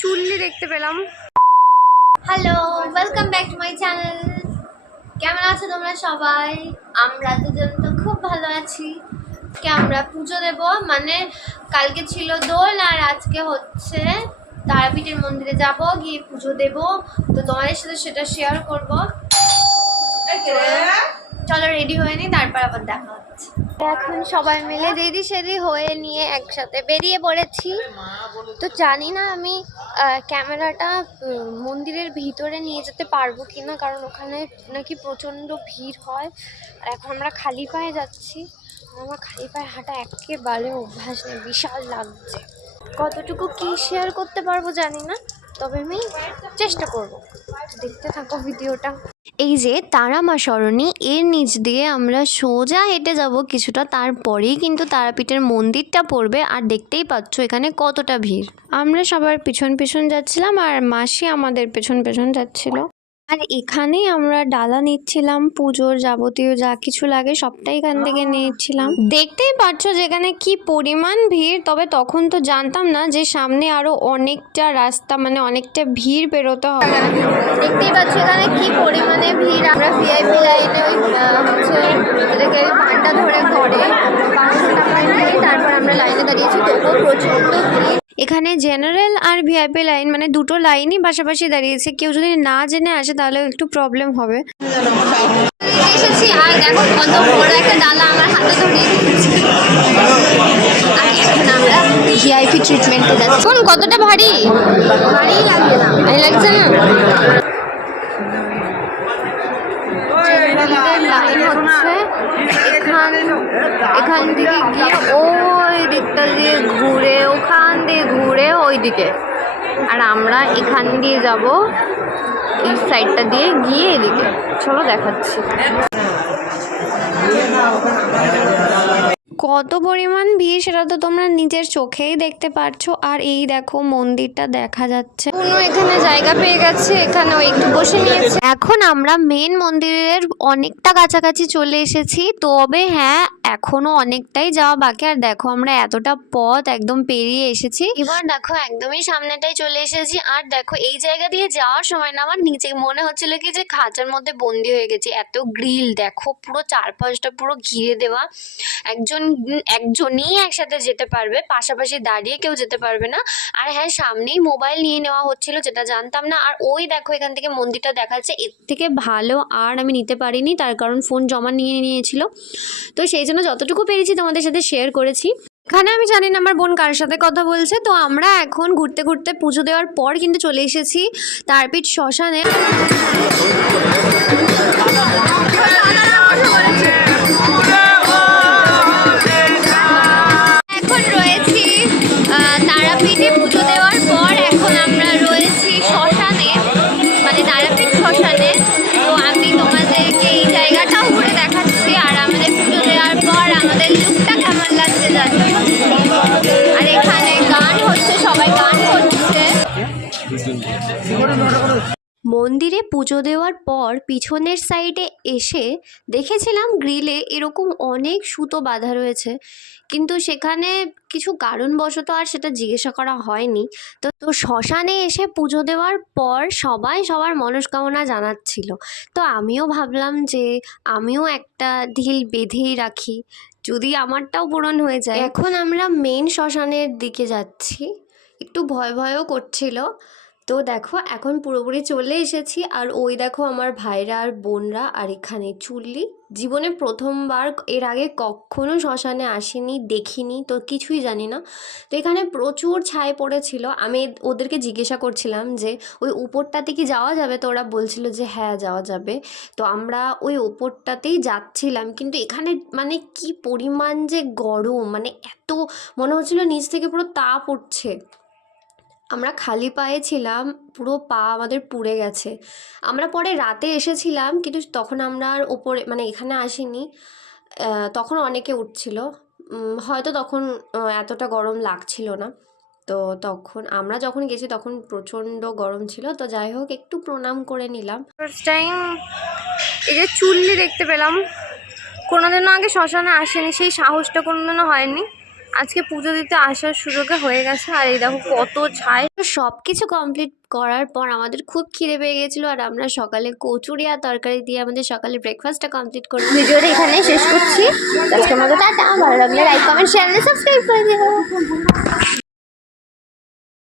চুল্লি দেখতে পেলাম। Hello welcome back to my channel কেমন আছো তোমরা সবাই? আমরা দুজন তো খুব ভালো আছি। আজকে আমরা পুজো দেব মানে কালকে ছিল দোল আর আজকে হচ্ছে তারাপীঠের মন্দিরে যাব গিয়ে পুজো দেব। তো তোমাদের সাথে সেটা শেয়ার করব। চলো রেডি হয়ে নি তারপর আবার দেখা এখন সবাই মিলে রেডি সেডি হয়ে নিয়ে একসাথে বেরিয়ে পড়েছি। তো জানি না আমি ক্যামেরাটা মন্দিরের ভিতরে নিয়ে যেতে পারব কি না কারণ ওখানে নাকি প্রচণ্ড ভিড় হয়। আর এখন আমরা খালি পায়ে যাচ্ছি। আমার খালি পায়ে হাঁটা একেবারে অভ্যাস নেই, বিশাল লাগছে। কতটুকু কি শেয়ার করতে পারব জানি না, তবে আমি চেষ্টা করব। দেখতে থাকো ভিডিওটা। এই যে তারামা সরণি এর নিচ দিয়ে আমরা সোজা হেঁটে যাব কিছুটা তারপরেই, কিন্তু তারাপীঠের মন্দিরটা পড়বে আর দেখতেই পাচ্ছ এখানে কতটা ভিড়। আমরা সবার পিছন পিছন যাচ্ছিলাম আর মাসি আমাদের পেছন পেছন যাচ্ছিল। আর এখানে আমরা ডালা নিচ্ছিলাম, পুজোর যাবতীয় যা কিছু লাগে সবটাই এখান থেকে নিচ্ছিলাম। দেখতেই পাচ্ছ যেখানে কি পরিমাণ ভিড়, তবে তখন তো জানতাম না যে সামনে আরও অনেকটা রাস্তা মানে অনেকটা ভিড় বেরোতে হবে। দেখতেই পাচ্ছ এখানে কি পরিমাণে ভিড়, আমরা ভিআইপি লাইনে ওই হচ্ছে ধরে পাঁচশো টাকা দিয়ে তারপর আমরা লাইনে দাঁড়িয়েছি। তবুও প্রচণ্ড এখানে জেনারেল আর ভিআইপি লাইন মানে দুটো লাইনই পাশাপাশি দাঁড়িয়েছে। কেউ যদি না জেনে আসে তাহলে একটু প্রবলেম হবে। এসেছি আর দেখো কত বড় একটা ডালা আমার হাতে ধরিয়ে দিয়েছে। আর এখন আমরা ভিআইপি ট্রিটমেন্টে যাচ্ছি কোন কতটা ভারী। ভারী লাগবে না। ভারী লাগছে না? লাইন হচ্ছে এখান এখান থেকে গিয়ে ওই দিকে আর আমরা এখান দিয়ে যাব এই সাইডটা দিয়ে গিয়ে এদিকে। চলো দেখাচ্ছি। কত পরিমাণ ভিড় সেটা তো তোমরা নিজের চোখেই দেখতে পারছ। আর এই দেখো মন্দিরটা দেখা যাচ্ছে। কোনো এখানে জায়গা পেয়ে গেছে, এখানে একটু বসে নিয়েছে। এখন আমরা মেন মন্দিরের অনেকটা কাছাকাছি চলে এসেছি, তবে হ্যাঁ এখনও অনেকটাই যাওয়া বাকি। আর দেখো আমরা এতটা পথ একদম পেরিয়ে এসেছি। এবার দেখো একদমই সামনেটাই চলে এসেছি। আর দেখো এই জায়গা দিয়ে যাওয়ার সময় না আমার নিচে মনে হচ্ছিল কি যে খাঁচার মধ্যে বন্দি হয়ে গেছি। এত গ্রিল, দেখো পুরো চারপাশটা পুরো ঘিরে দেওয়া। একজন একজনই একসাথে যেতে পারবে, পাশাপাশি দাঁড়িয়ে কেউ যেতে পারবে না। আর হ্যাঁ সামনেই মোবাইল নিয়ে নেওয়া হচ্ছিল, যেটা জানতাম না। আর ওই দেখো, এখান থেকে মন্দিরটা দেখাচ্ছে। এর থেকে ভালো আর আমি নিতে পারিনি, তার কারণ ফোন জমা নিয়ে নিয়েছিল। তো সেই জন্য যতটুকু পেরেছি তোমাদের সাথে শেয়ার করেছি। এখানে আমি জানি না আমার বোন কার সাথে কথা বলছে, তো আমরা এখন ঘুরতে ঘুরতে পুজো দেওয়ার পর কিন্তু চলে এসেছি। তারপীঠ শ্মশানে। মন্দিরে পুজো দেওয়ার পর পিছনের সাইডে এসে দেখেছিলাম গ্রিলে এরকম অনেক সুতো বাঁধা রয়েছে। কিন্তু সেখানে কিছু কারণবশত আর সেটা জিজ্ঞাসা করা হয়নি। তো তো শ্মশানে এসে পুজো দেওয়ার পর সবাই সবার মনস্কামনা জানাচ্ছিল। তো আমিও ভাবলাম যে আমিও একটা ঢিল বেঁধেই রাখি। যদি আমারটাও পূরণ হয়ে যায়। এখন আমরা মেন শ্মশানের দিকে যাচ্ছি। একটু ভয় ভয়ও করছিল। তো দেখো, এখন পুরোপুরি চলে এসেছি। আর ওই দেখো আমার ভাইরা আর বোনরা আর এখানে চুল্লি। জীবনে প্রথমবার এর আগে কখনো শ্মশানে আসিনি, দেখিনি, তো কিছুই জানি না। তো এখানে প্রচুর ছাই পড়েছিল। আমি ওদেরকে জিজ্ঞাসা করছিলাম যে, ওই উপরটাতে কি যাওয়া যাবে? তো ওরা বলছিল যে হ্যাঁ যাওয়া যাবে। তো আমরা ওই ওপরটাতেই যাচ্ছিলাম। কিন্তু এখানে মানে কি পরিমাণ যে গরম মানে এত মনে হচ্ছিল নিচ থেকে পুরো তাপ উঠছে। আমরা খালি পায়ে ছিলাম, পুরো পা আমাদের পুড়ে গেছে। আমরা পরে রাতে এসেছিলাম, কিন্তু তখন আমরা আর ওপরে মানে এখানে আসিনি। তখন অনেকে উঠছিল। হয়তো তখন এতটা গরম লাগছিল না। তো তখন আমরা যখন গেছি তখন প্রচণ্ড গরম ছিল। তো যাই হোক, একটু প্রণাম করে নিলাম। ফার্স্ট টাইম এই যে চুল্লি দেখতে পেলাম। কোনোদিনও আগে শ্মশানে আসেনি, সেই সাহসটা কোনোদিনও হয়নি। আজকে পুজো দিতে আসার সুযোগে হয়ে গেছে আর এই দেখো কত ছাই। সব কিছু কমপ্লিট করার পর আমাদের খুব খিদে পেয়ে গেছিল আর আমরা সকালে কচুরি আর তরকারি দিয়ে আমাদের সকালে ব্রেকফাস্টটা কমপ্লিট করব ভিডিওটা এখানেই শেষ করছি। আজকের মতো টাটা ভালো লাগলে লাইক কমেন্ট শেয়ার সাবস্ক্রাইব করে দিও।